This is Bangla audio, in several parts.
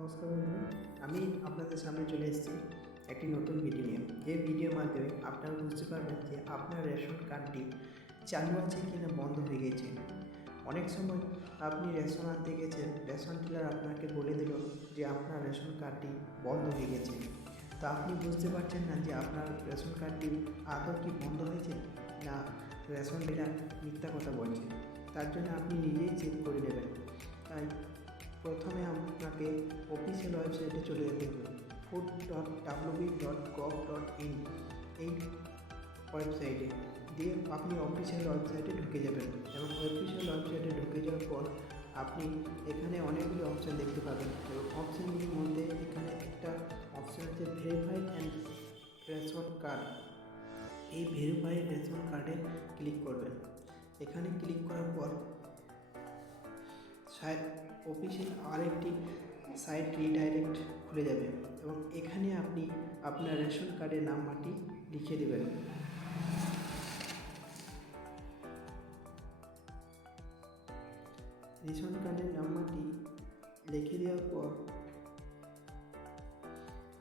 নমস্কার বন্ধুরা, আমি আপনাদের সামনে চলে এসেছি একটি নতুন ভিডিও নিয়ে। যে ভিডিওর মাধ্যমে আপনারা বুঝতে পারবেন যে আপনার রেশন কার্ডটি চালু আছে কি না বন্ধ হয়ে গেছে। অনেক সময় আপনি রেশন আনতে গেছেন, রেশন ডিলার আপনাকে বলে দিল যে আপনার রেশন কার্ডটি বন্ধ হয়ে গেছে। তো আপনি বুঝতে পারছেন না যে আপনার রেশন কার্ডটি আদৌ কি বন্ধ হয়েছে না রেশন ডিলার মিথ্যা কথা বলছে। তার জন্য আপনি নিজেই চেক করে নেবেন। তাই প্রথমে আপনাকে অফিসিয়াল ওয়েবসাইটে চলে যেতে হবে, food.wb.gov.in। এই ওয়েবসাইটে দিয়ে আপনি অফিসিয়াল ওয়েবসাইটে ঢুকে যাবেন এবং অফিসিয়াল ওয়েবসাইটে ঢুকে যাওয়ার পর আপনি এখানে অনেকগুলো অপশান দেখতে পাবেন এবং অপশানগুলির মধ্যে এখানে একটা অপশান আছে ভেরিফাইড অ্যান্ড রেশন কার্ড। এই ভেরিফাইড রেশন কার্ডে ক্লিক করবেন। এখানে ক্লিক করার পর অফিসিয়াল আরেকটি সাইট রিডাইরেক্ট খুলে যাবে এবং এখানে আপনি আপনার রেশন কার্ডের নাম্বারটি লিখে দেবেন। রেশন কার্ডের নাম্বারটি লিখে দেওয়ার পর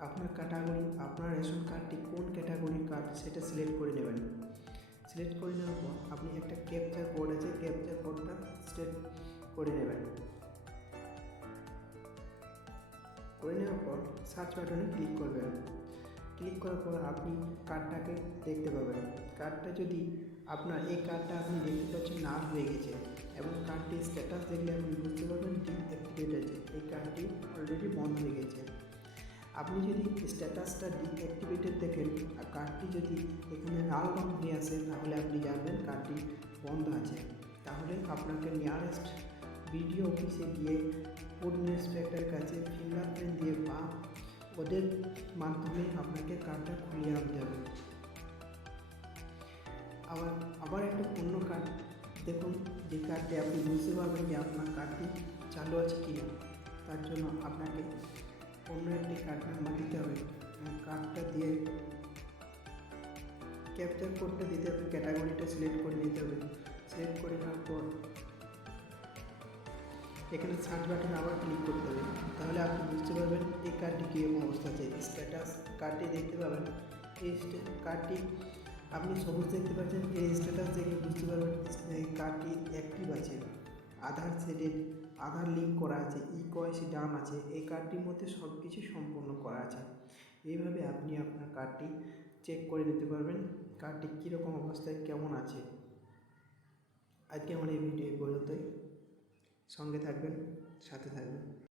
আপনার ক্যাটাগরি, আপনার রেশন কার্ডটি কোন ক্যাটাগরির কার্ড সেটা সিলেক্ট করে নেবেন। সিলেক্ট করে নেওয়ার পর আপনি একটা ক্যাপচার কোড আছে, ক্যাপচার কোডটা সিলেক্ট করে নেবেন। করে নেওয়ার পর সার্চ বাটনে ক্লিক করবেন। ক্লিক করার পর আপনি কার্ডটাকে দেখতে পাবেন। কার্ডটা যদি আপনার এই কার্ডটা আপনি দেখতে পাচ্ছেন না হয়ে গেছে এবং কার্ডটির স্ট্যাটাস দেখলে আপনি বুঝতে পারবেন ডিঅ্যাক্টিভেট আছে, এই কার্ডটি অলরেডি বন্ধ হয়ে গেছে। আপনি যদি স্ট্যাটাসটা ডিঅ্যাক্টিভেটেড দেখেন আর কার্ডটি যদি এখানে লাল রং হয়ে আসে তাহলে আপনি জানবেন কার্ডটি বন্ধ আছে। তাহলে আপনাকে নিয়ারেস্ট বিডিও অফিসে গিয়ে ফুড ইন্সপেক্টরের কাছে ফিঙ্গারপ্রিন্ট দিয়ে বা ওদের মাধ্যমে আপনাকে কার্ডটা খুলিয়ে আনতে হবে। আবার একটা অন্য কার্ড দেখুন, যে কার্ডে আপনি বুঝতে পারবেন যে আপনার কার্ডটি চালু আছে কি না। তার জন্য আপনাকে অন্য একটি কার্ড নাম্বার দিতে হবে। কার্ডটা দিয়ে ক্যাপচার কোডটা দিতে হবে, ক্যাটাগরিটা সিলেক্ট করে নিতে হবে। সিলেক্ট করে নেওয়ার পর এখানে সার্চ বাটনে আবার ক্লিক করতে হবে। তাহলে আপনি বুঝতে পারবেন এই কার্ডটি কীরকম অবস্থা আছে। স্ট্যাটাস কার্ডটি দেখতে পাবেন। এই কার্ডটি আপনি সবুজ দেখতে পাচ্ছেন, এই স্ট্যাটাস দেখে বুঝতে পারবেন এই কার্ডটি অ্যাক্টিভ আছে, আধার সেটেড, আধার লিঙ্ক করা আছে, ইকেওয়াইসি ডান আছে। এই কার্ডটির মধ্যে সব কিছু সম্পূর্ণ করা আছে। এইভাবে আপনি আপনার কার্ডটি চেক করে নিতে পারবেন কার্ডটি কীরকম অবস্থায় কেমন আছে। আজকে আমার এই ভিডিও পর্যন্তই। সঙ্গে থাকবেন, সাথে থাকবেন।